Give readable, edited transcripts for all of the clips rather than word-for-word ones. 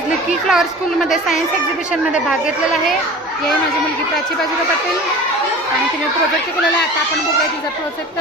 आज little flower स्कूलमध्ये सायन्स एक्झिबिशनमध्ये भाग घेतलेला आहे. हे माझी मुलगी प्राची बाजीराव पाटील आणि तिने प्रोजेक्ट केलेला आहे. आता आपण बघूया तिचा प्रोजेक्ट.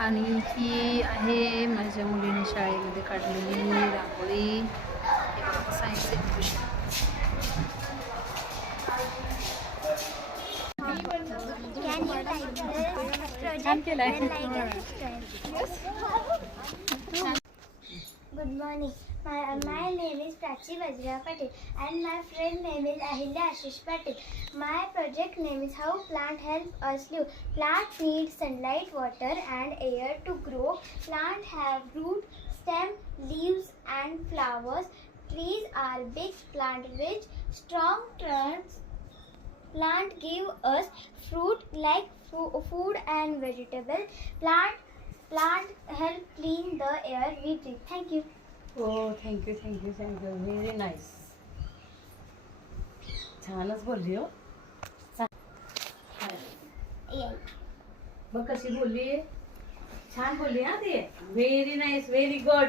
आणि ही आहे माझ्या मुलीने शाळेमध्ये काढलेली रांगोळी. Science exhibition. छान केलं. Good morning. My name is Prachi Bajra Patil and my friend name is Ahilya Ashish Patil. My project name is How Plant Help Us Live. Plant need sunlight, water and air to grow. Plant have root, stem, leaves and flowers. Trees are big plant with strong trunks. Plant give us fruit like food and vegetable. Plant help clean the air we breathe. Thank you. Oh, thank you. Very nice. छानच बोलली हो. बघ कशी बोलली. छान बोलली हा ती. Very nice, very good.